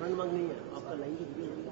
Front mark नहीं है आपका लाइन की video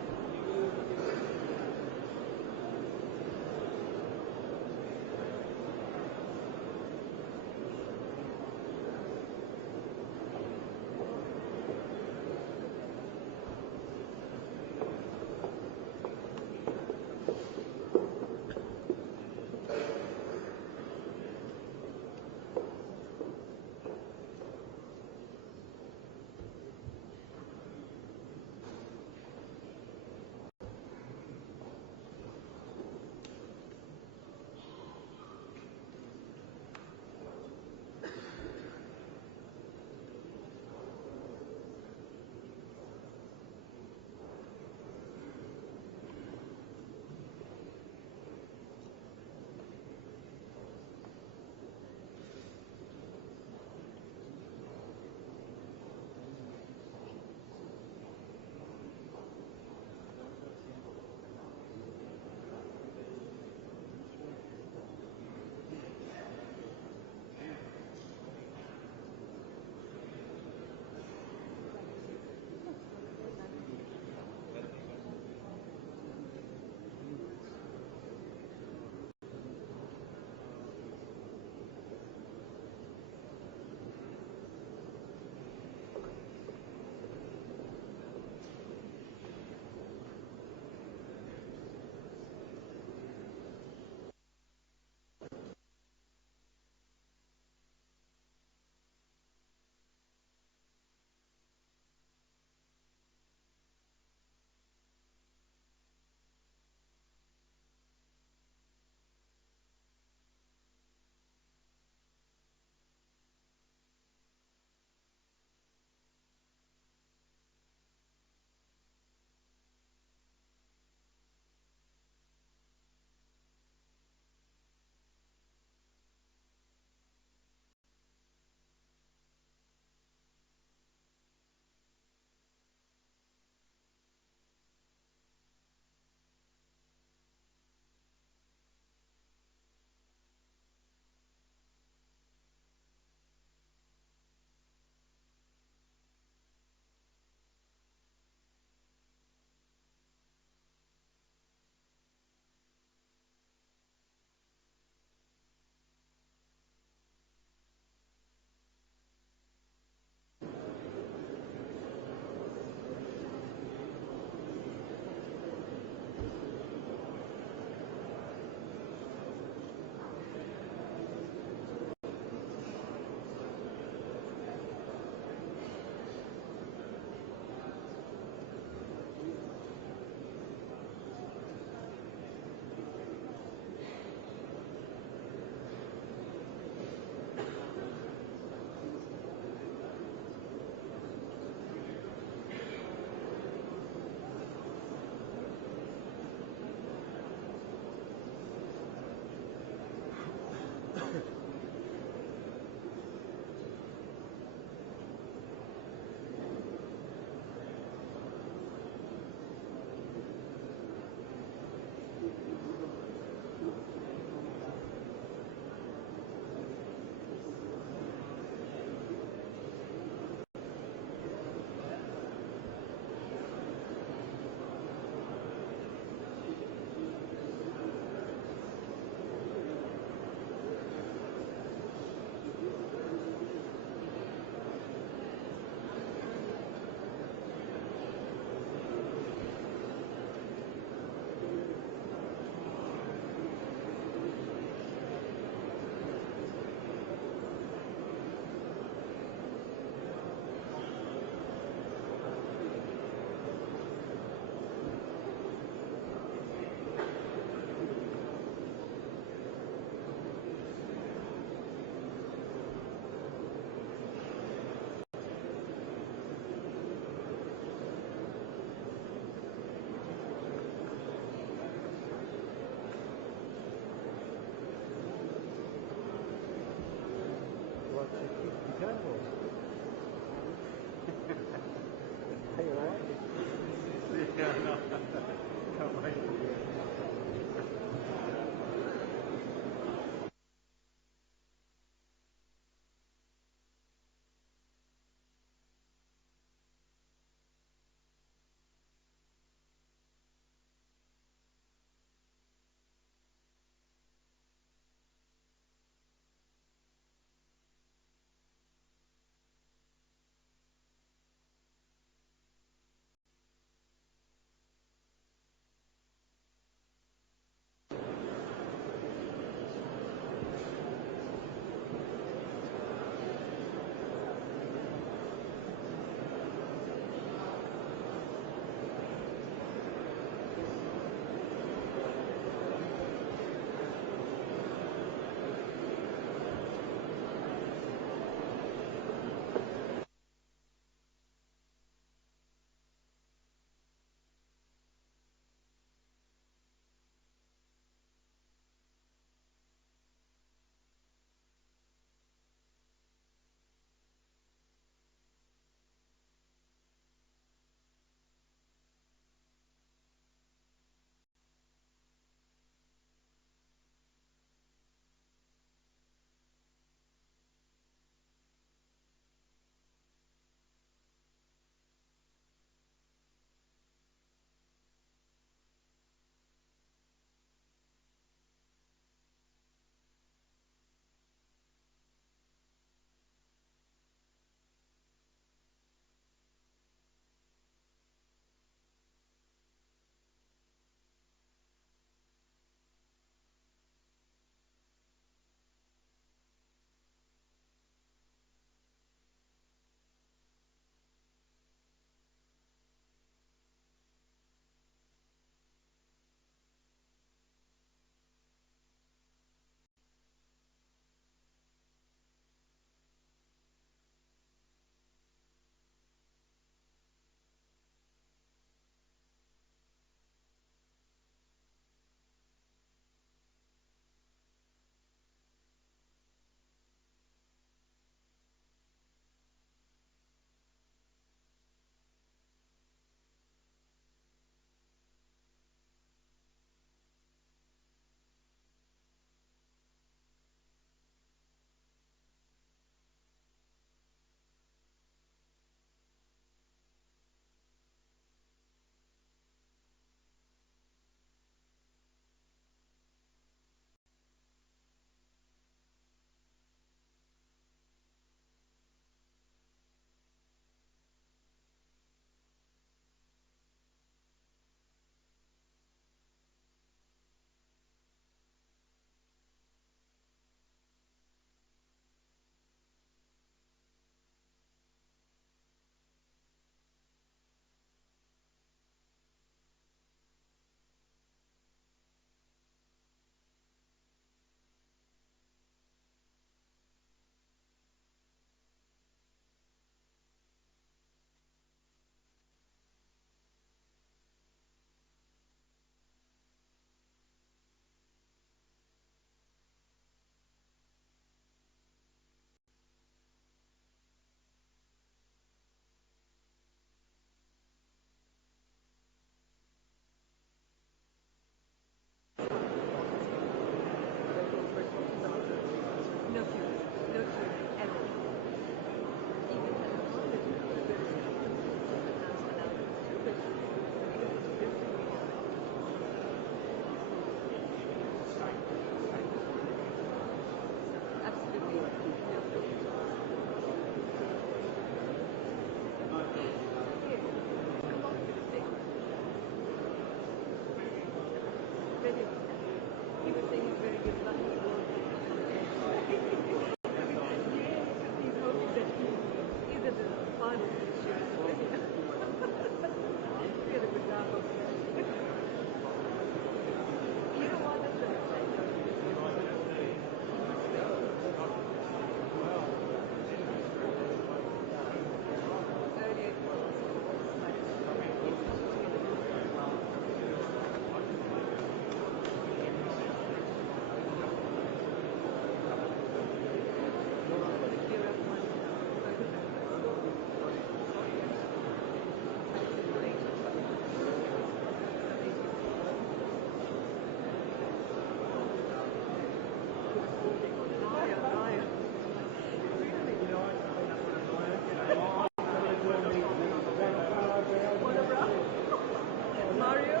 Mario?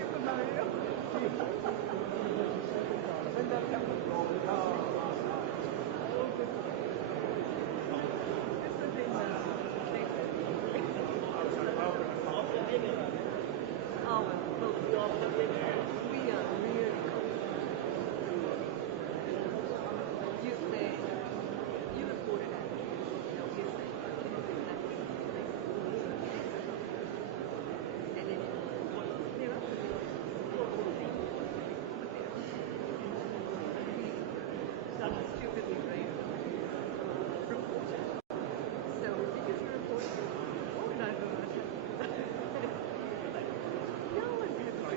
Super Mario? When that happened. This is in oh, well, we are really you say you reported at you say and then some stupidly raised report. So because you report, organize the Russia. No one has to do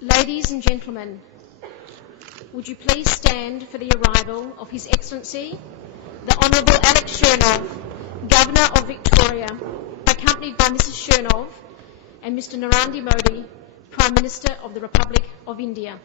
Ladies and gentlemen, would you please stand for the arrival of His Excellency, the Honourable Alex Chernov, Governor of Victoria, accompanied by Mrs Chernov and Mr Narendra Modi, Prime Minister of the Republic of India.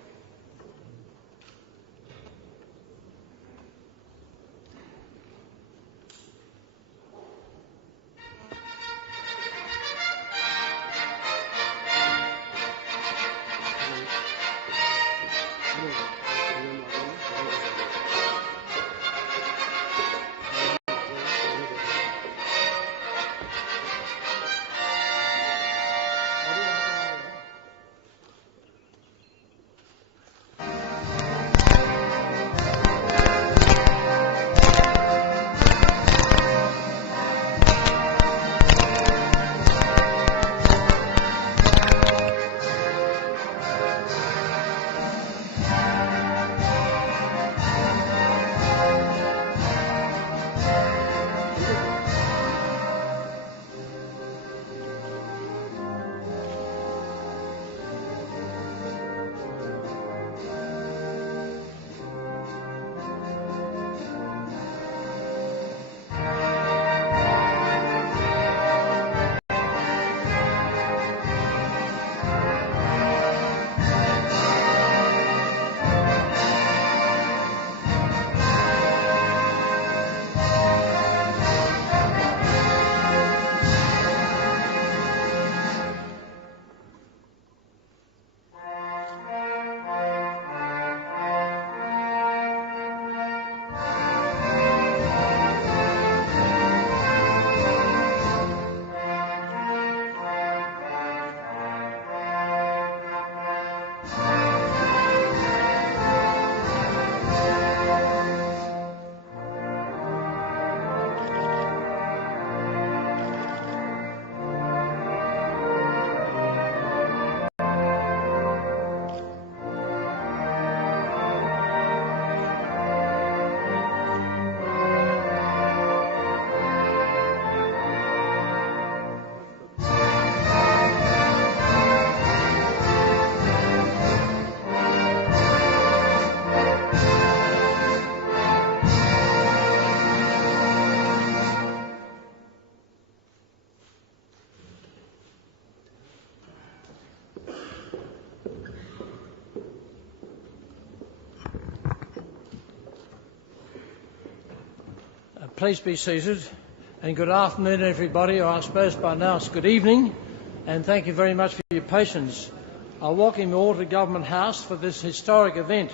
Please be seated, and good afternoon everybody, or I suppose by now it's good evening, and thank you very much for your patience. I welcome you all to Government House for this historic event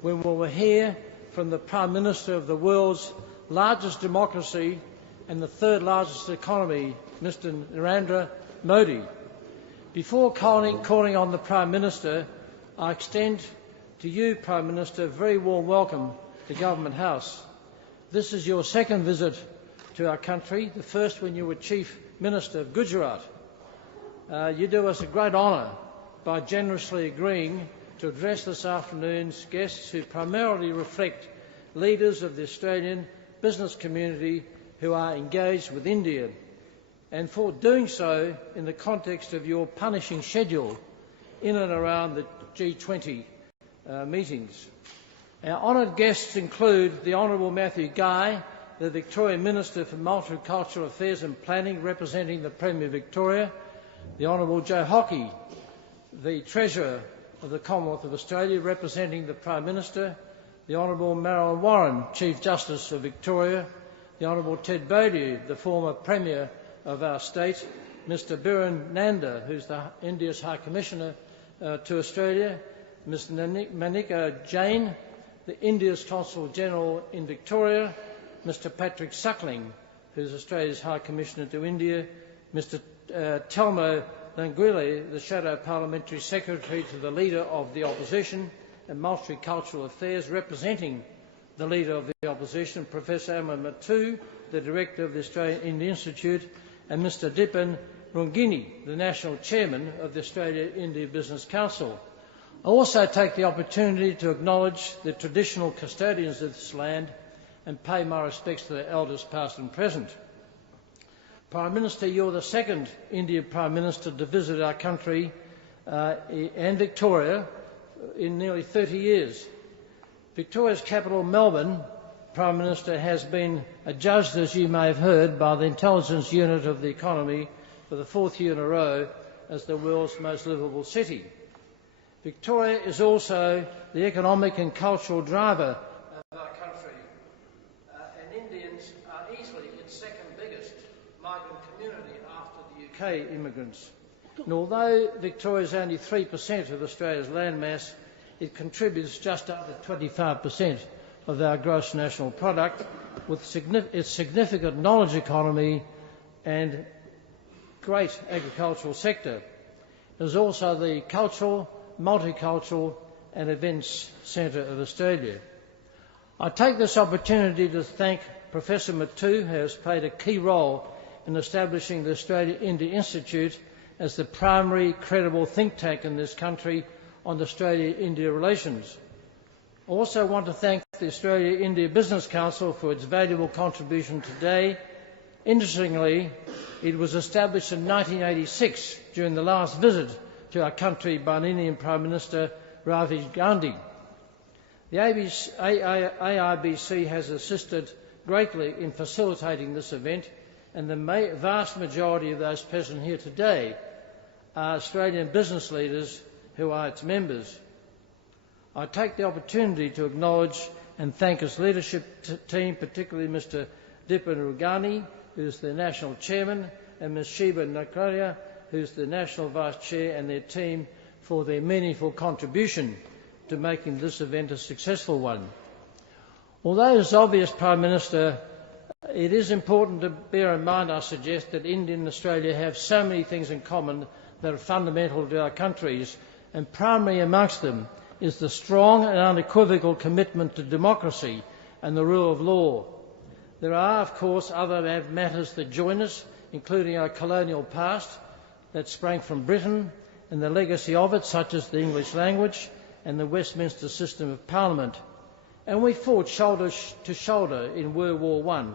when we will hear from the Prime Minister of the world's largest democracy and the third largest economy, Mr Narendra Modi. Before calling on the Prime Minister, I extend to you, Prime Minister, a very warm welcome to Government House. This is your second visit to our country, the first when you were Chief Minister of Gujarat. You do us a great honour by generously agreeing to address this afternoon's guests, who primarily reflect leaders of the Australian business community who are engaged with India, and for doing so in the context of your punishing schedule in and around the G20 meetings. Our honoured guests include the Honourable Matthew Guy, the Victorian Minister for Multicultural Affairs and Planning, representing the Premier of Victoria; the Honourable Joe Hockey, the Treasurer of the Commonwealth of Australia, representing the Prime Minister; the Honourable Marilyn Warren, Chief Justice of Victoria; the Honourable Ted Baidu, the former Premier of our state; Mr Biren Nanda, who is India's High Commissioner to Australia; Mr Manika Jain, India's Consul General in Victoria; Mr Patrick Suckling, who is Australia's High Commissioner to India; Mr Telmo Languile, the Shadow Parliamentary Secretary to the Leader of the Opposition and Multicultural Affairs, representing the Leader of the Opposition, Professor Aman Mattu, the Director of the Australian India Institute; and Mr Dipan Rungini, the National Chairman of the Australia-India Business Council. I also take the opportunity to acknowledge the traditional custodians of this land and pay my respects to their elders past and present. Prime Minister, you're the second Indian Prime Minister to visit our country and Victoria in nearly 30 years. Victoria's capital, Melbourne, Prime Minister, has been adjudged, as you may have heard, by the Intelligence Unit of the Economy for the fourth year in a row as the world's most livable city. Victoria is also the economic and cultural driver of our country, and Indians are easily its second biggest migrant community after the UK immigrants. And although Victoria is only 3% of Australia's landmass, it contributes just under 25% of our gross national product, with its significant knowledge economy and great agricultural sector. It is also the cultural, multicultural and events centre of Australia. I take this opportunity to thank Professor Mattu, who has played a key role in establishing the Australia-India Institute as the primary credible think tank in this country on Australia-India relations. I also want to thank the Australia-India Business Council for its valuable contribution today. Interestingly, it was established in 1986 during the last visit to our country by an Indian Prime Minister, Rajiv Gandhi. The AIBC has assisted greatly in facilitating this event, and the vast majority of those present here today are Australian business leaders who are its members. I take the opportunity to acknowledge and thank its leadership team, particularly Mr. Dipin Rugani, who is the National Chairman, and Ms. Sheba Nakaria, who is the National Vice Chair, and their team for their meaningful contribution to making this event a successful one. Although it's obvious, Prime Minister, it is important to bear in mind, I suggest, that India and Australia have so many things in common that are fundamental to our countries, and primary amongst them is the strong and unequivocal commitment to democracy and the rule of law. There are, of course, other matters that join us, including our colonial past that sprang from Britain and the legacy of it, such as the English language and the Westminster system of parliament. And we fought shoulder to shoulder in World War I,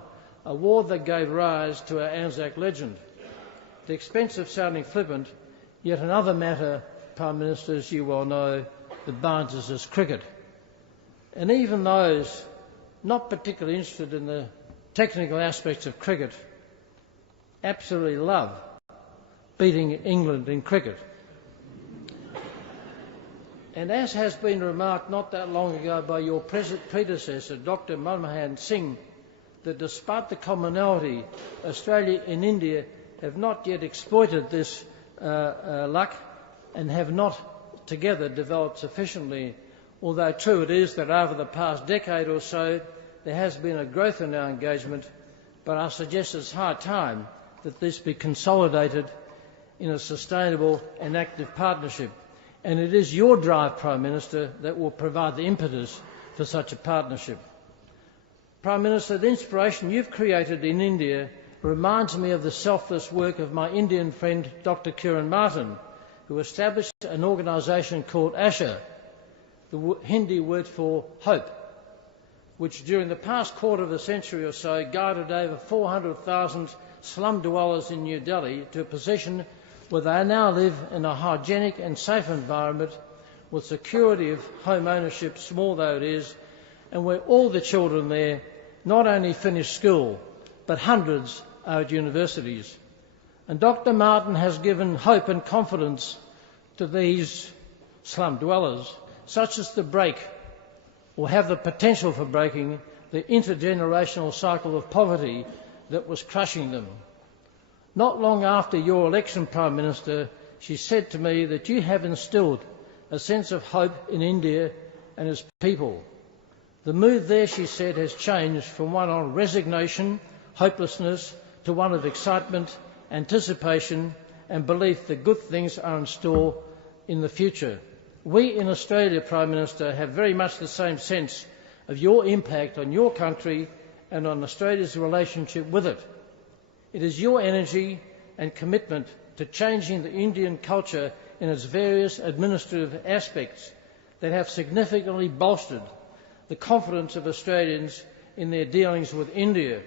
a war that gave rise to our Anzac legend. At the expense of sounding flippant, yet another matter, Prime Minister, as you well know, that binds us is cricket. And even those not particularly interested in the technical aspects of cricket absolutely love beating England in cricket. And as has been remarked not that long ago by your predecessor, Dr. Manmohan Singh, that despite the commonality, Australia and India have not yet exploited this luck and have not together developed sufficiently, although true it is that over the past decade or so there has been a growth in our engagement, but I suggest it's high time that this be consolidated in a sustainable and active partnership. And it is your drive, Prime Minister, that will provide the impetus for such a partnership. Prime Minister, the inspiration you've created in India reminds me of the selfless work of my Indian friend Dr. Kiran Martin, who established an organisation called ASHA, the Hindi word for hope, which during the past quarter of a century or so guided over 400,000 slum dwellers in New Delhi to a position where they now live in a hygienic and safe environment with security of home ownership, small though it is, and where all the children there not only finish school, but hundreds are at universities. And Dr. Martin has given hope and confidence to these slum dwellers, such as to break, or have the potential for breaking, the intergenerational cycle of poverty that was crushing them. Not long after your election, Prime Minister, she said to me that you have instilled a sense of hope in India and its people. The mood there, she said, has changed from one of resignation, hopelessness, to one of excitement, anticipation and belief that good things are in store in the future. We in Australia, Prime Minister, have very much the same sense of your impact on your country and on Australia's relationship with it. It is your energy and commitment to changing the Indian culture in its various administrative aspects that have significantly bolstered the confidence of Australians in their dealings with India.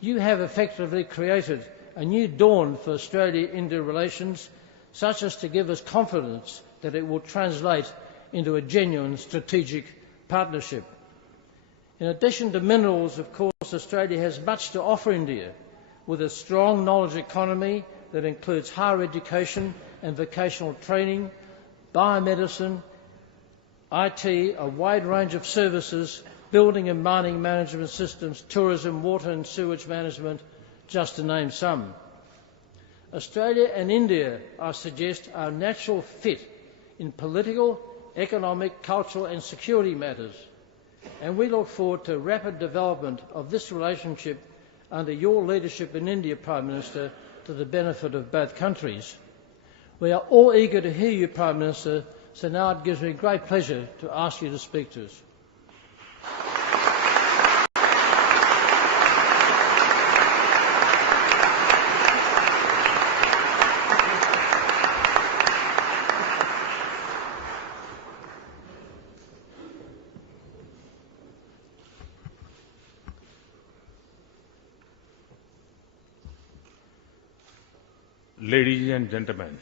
You have effectively created a new dawn for Australia-India relations, such as to give us confidence that it will translate into a genuine strategic partnership. In addition to minerals, of course, Australia has much to offer India, with a strong knowledge economy that includes higher education and vocational training, biomedicine, IT, a wide range of services, building and mining management systems, tourism, water and sewage management, just to name some. Australia and India, I suggest, are a natural fit in political, economic, cultural and security matters, and we look forward to rapid development of this relationship under your leadership in India, Prime Minister, to the benefit of both countries. We are all eager to hear you, Prime Minister, so now it gives me great pleasure to ask you to speak to us. Ladies and gentlemen,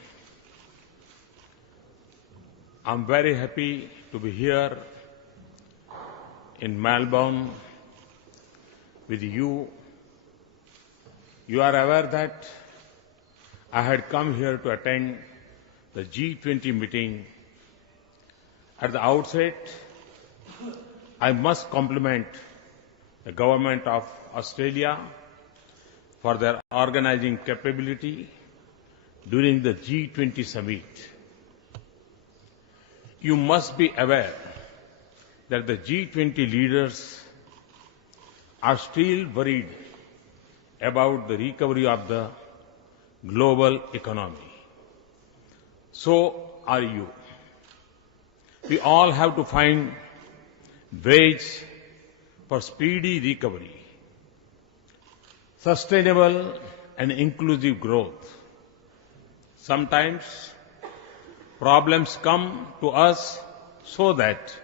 I'm very happy to be here in Melbourne with you. You are aware that I had come here to attend the G20 meeting. At the outset, I must compliment the Government of Australia for their organizing capability during the G20 summit. You must be aware that the G20 leaders are still worried about the recovery of the global economy. So are you. We all have to find ways for speedy recovery, sustainable and inclusive growth. Sometimes problems come to us so that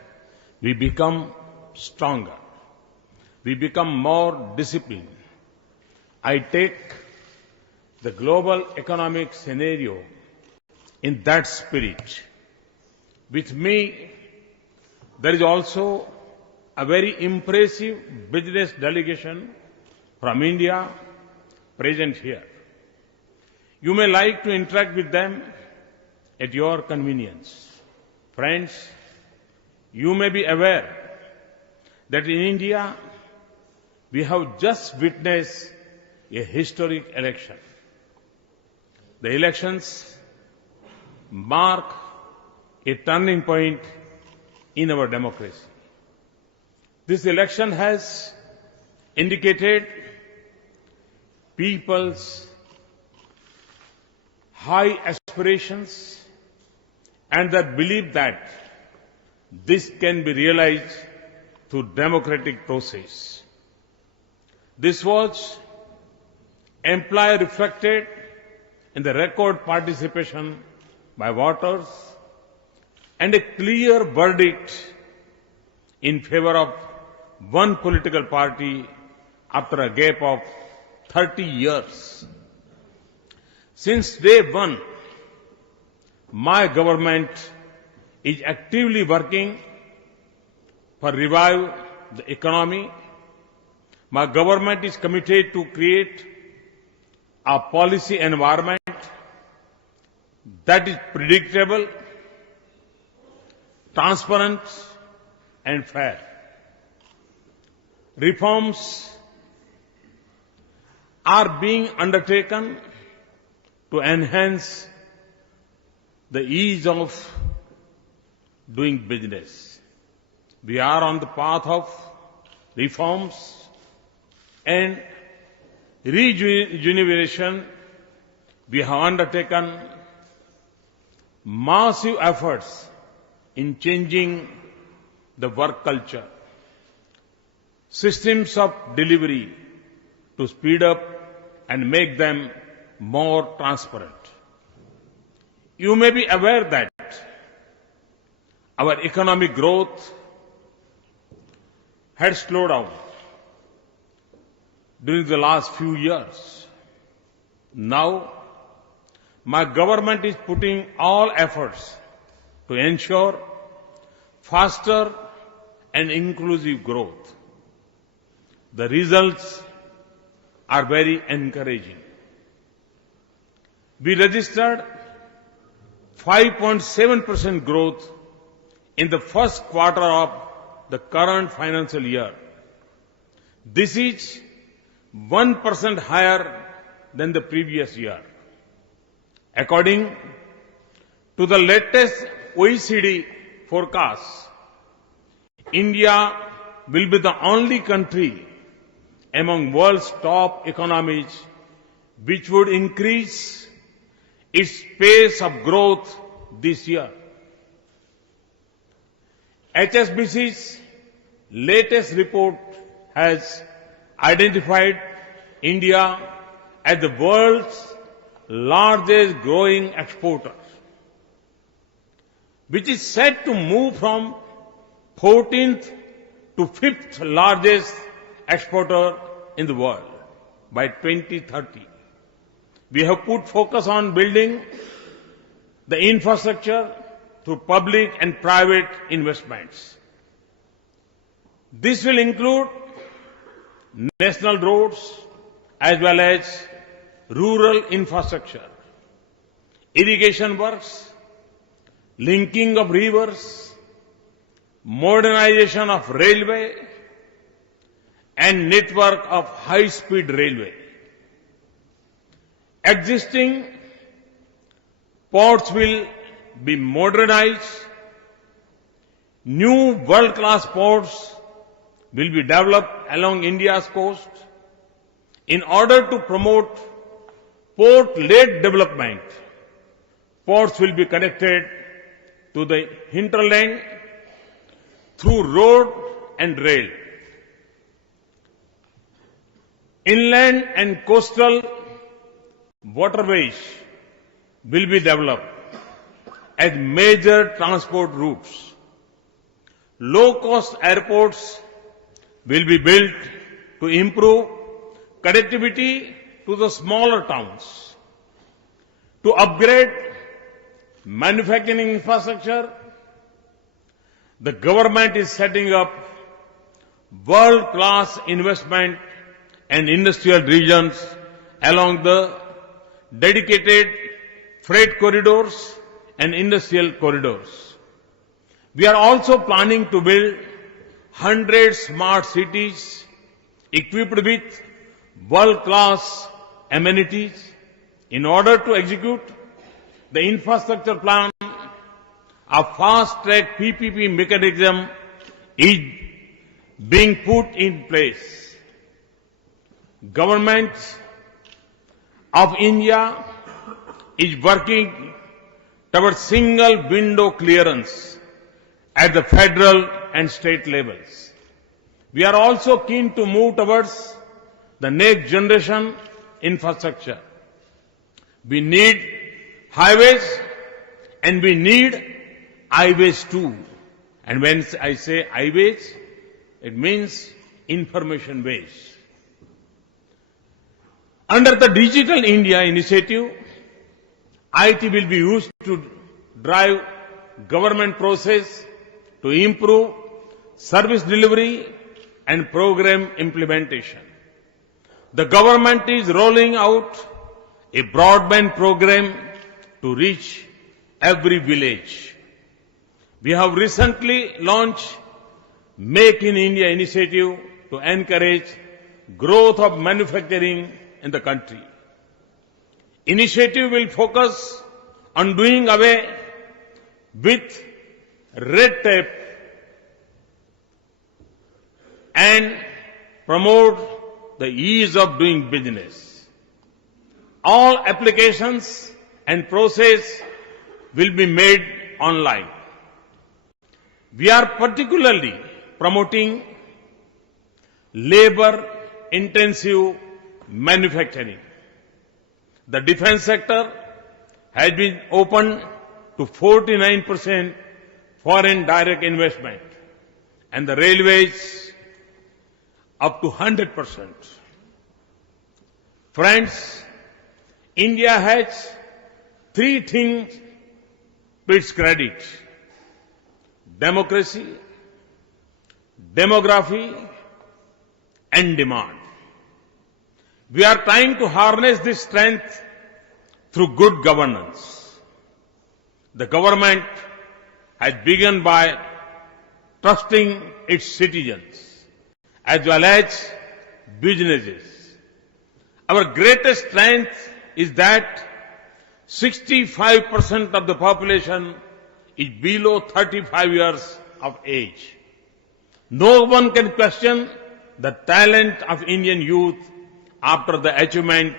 we become stronger. We become more disciplined. I take the global economic scenario in that spirit. With me, there is also a very impressive business delegation from India present here. You may like to interact with them at your convenience. Friends, you may be aware that in India we have just witnessed a historic election. The elections mark a turning point in our democracy. This election has indicated people's high aspirations and their belief that this can be realized through democratic process. This was amply reflected in the record participation by voters and a clear verdict in favor of one political party after a gap of 30 years. Since day one, my government is actively working for revive the economy. My government is committed to create a policy environment that is predictable, transparent and fair. Reforms are being undertaken to enhance the ease of doing business. We are on the path of reforms and rejuvenation. We have undertaken massive efforts in changing the work culture, systems of delivery to speed up and make them more transparent. You may be aware that our economic growth had slowed down during the last few years. Now, my government is putting all efforts to ensure faster and inclusive growth. The results are very encouraging. We registered 5.7% growth in the first quarter of the current financial year. This is 1% higher than the previous year. According to the latest OECD forecast, India will be the only country among world's top economies which would increase its pace of growth this year. HSBC's latest report has identified India as the world's largest growing exporter, which is set to move from 14th to 5th largest exporter in the world by 2030. We have put focus on building the infrastructure through public and private investments. This will include national roads as well as rural infrastructure, irrigation works, linking of rivers, modernization of railway, and network of high-speed railway. Existing ports will be modernized. New world-class ports will be developed along India's coast. In order to promote port-led development, ports will be connected to the hinterland through road and rail. Inland and coastal waterways will be developed as major transport routes. Low-cost airports will be built to improve connectivity to the smaller towns. To upgrade manufacturing infrastructure, the government is setting up world-class investment and industrial regions along the dedicated freight corridors and industrial corridors. We are also planning to build 100 smart cities equipped with world-class amenities. In order to execute the infrastructure plan, a fast-track PPP mechanism is being put in place. Government of India is working towards single window clearance at the federal and state levels. We are also keen to move towards the next generation infrastructure. We need highways and we need highways too. And when I say highways, it means information ways. Under the Digital India initiative, IT will be used to drive government process to improve service delivery and program implementation. The government is rolling out a broadband program to reach every village. We have recently launched Make in India initiative to encourage growth of manufacturing in the country. Initiative will focus on doing away with red tape and promote the ease of doing business. All applications and process will be made online. We are particularly promoting labor-intensive manufacturing. The defense sector has been opened to 49% foreign direct investment, and the railways up to 100%. Friends, India has three things to its credit: democracy, demography, and demand. We are trying to harness this strength through good governance. The government has begun by trusting its citizens as well as businesses. Our greatest strength is that 65% of the population is below 35 years of age. No one can question the talent of Indian youth after the achievement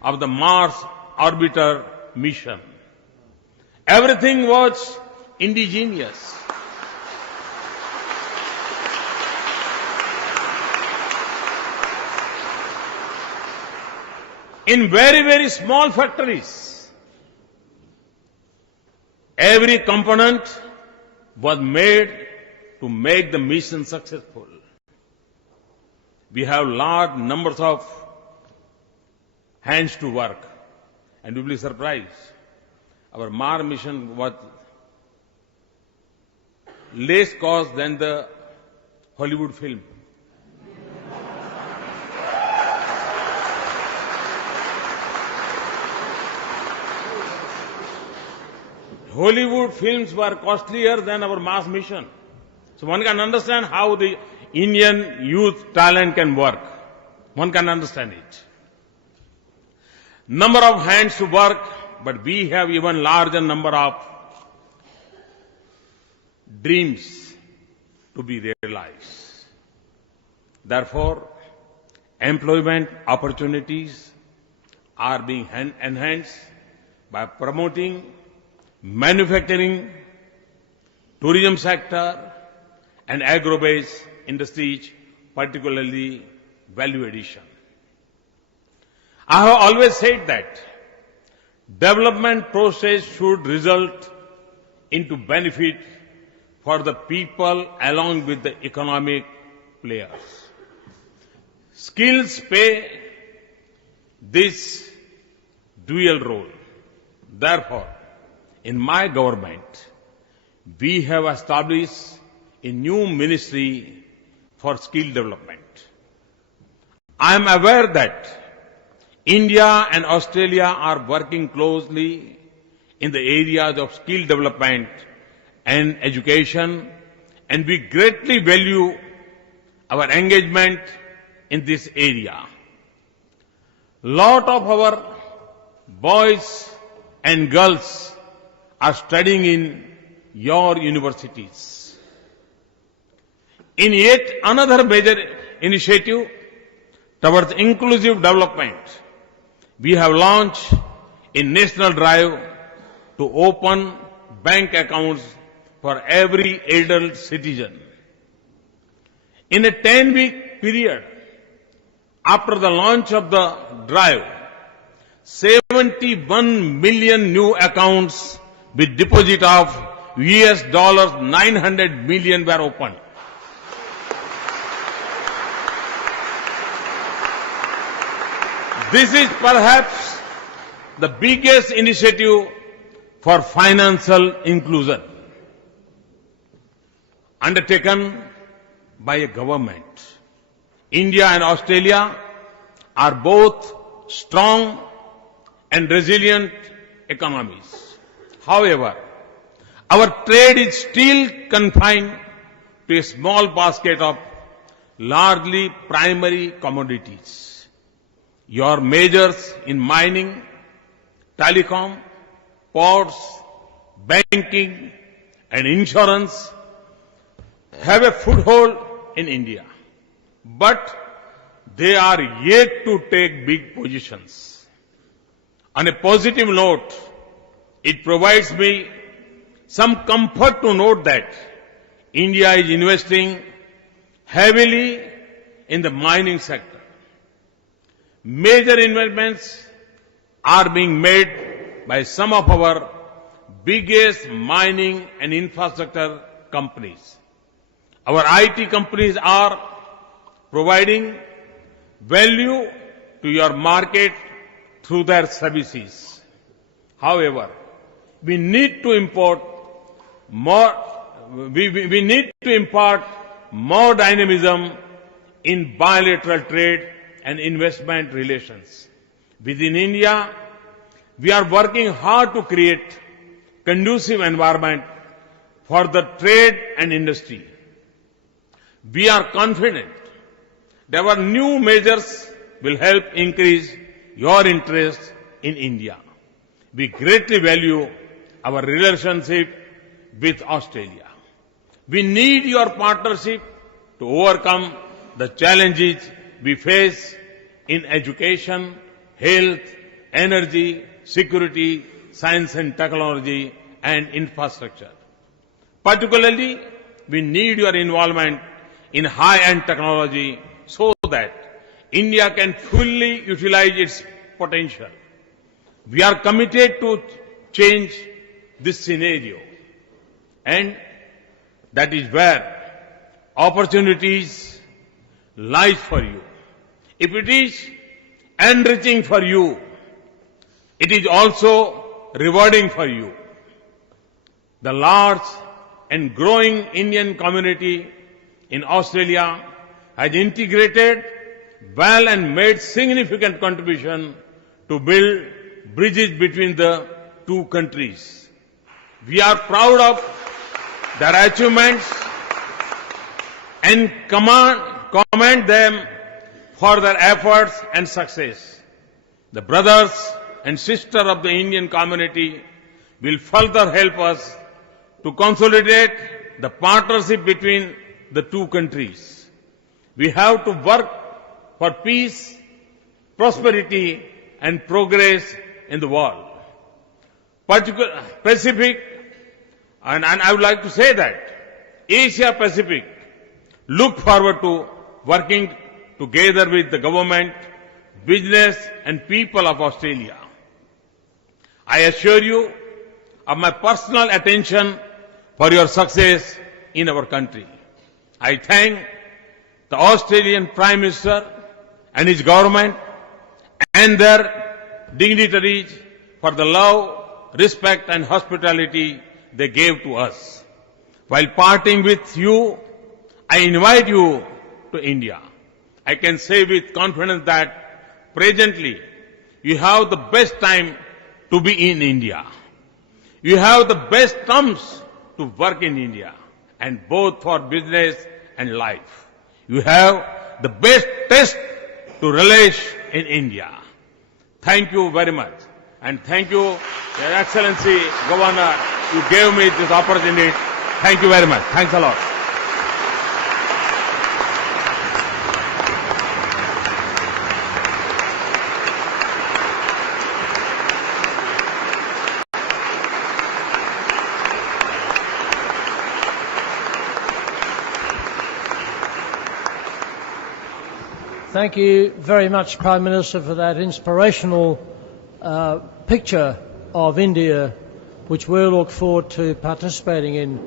of the Mars orbiter mission. Everything was indigenous. In very, very small factories, every component was made to make the mission successful. We have large numbers of hands to work, and you will be surprised. Our Mars mission was less cost than the Hollywood film. Hollywood films were costlier than our Mars mission. So one can understand how the Indian youth talent can work. One can understand it. Number of hands to work, but we have even larger number of dreams to be realized. Therefore, employment opportunities are being enhanced by promoting manufacturing, tourism sector, and agro-based industries, particularly value addition. I have always said that development process should result into benefit for the people along with the economic players. Skills play this dual role. Therefore, in my government, we have established a new ministry for skill development. I am aware that India and Australia are working closely in the areas of skill development and education, and we greatly value our engagement in this area. Lot of our boys and girls are studying in your universities. In yet another major initiative towards inclusive development, we have launched a national drive to open bank accounts for every adult citizen. In a 10-week period after the launch of the drive, 71 million new accounts with deposit of US dollars 900 million were opened. This is perhaps the biggest initiative for financial inclusion undertaken by a government. India and Australia are both strong and resilient economies. However, our trade is still confined to a small basket of largely primary commodities. Your measures in mining, telecom, ports, banking, and insurance have a foothold in India, but they are yet to take big positions. On a positive note, it provides me some comfort to note that India is investing heavily in the mining sector. Major investments are being made by some of our biggest mining and infrastructure companies. Our IT companies are providing value to your market through their services. However, we need to import more dynamism in bilateral trade and investment relations. Within India, we are working hard to create conducive environment for the trade and industry. We are confident that our new measures will help increase your interest in India. We greatly value our relationship with Australia. We need your partnership to overcome the challenges we face in education, health, energy, security, science and technology, and infrastructure. Particularly, we need your involvement in high-end technology so that India can fully utilize its potential. We are committed to change this scenario, and that is where opportunities lie for you. If it is enriching for you, it is also rewarding for you. The large and growing Indian community in Australia has integrated well and made significant contribution to build bridges between the two countries. We are proud of their achievements and commend them for their efforts and success. The brothers and sisters of the Indian community will further help us to consolidate the partnership between the two countries. We have to work for peace, prosperity, and progress in the world. Pacific, and I would like to say that Asia Pacific look forward to working together with the government, business, and people of Australia. I assure you of my personal attention for your success in our country. I thank the Australian Prime Minister and his government and their dignitaries for the love, respect and hospitality they gave to us. While parting with you, I invite you to India. I can say with confidence that presently you have the best time to be in India. You have the best terms to work in India, and both for business and life. You have the best test to relish in India. Thank you very much. And thank you, Your Excellency, Governor, you gave me this opportunity. Thank you very much. Thanks a lot. Thank you very much, Prime Minister, for that inspirational picture of India, which we'll look forward to participating in.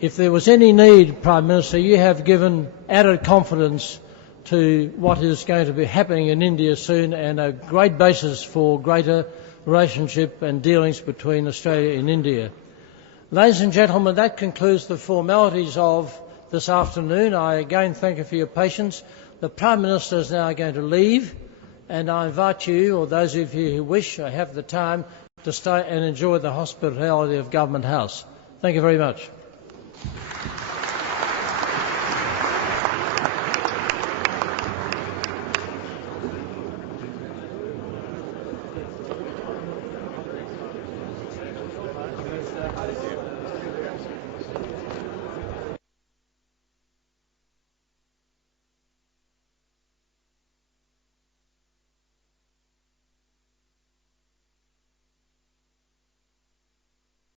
If there was any need, Prime Minister, you have given added confidence to what is going to be happening in India soon, and a great basis for greater relationship and dealings between Australia and India. Ladies and gentlemen, that concludes the formalities of this afternoon. I again thank you for your patience. The Prime Minister is now going to leave, and I invite you, or those of you who wish or have the time, to stay and enjoy the hospitality of Government House. Thank you very much. Thank you.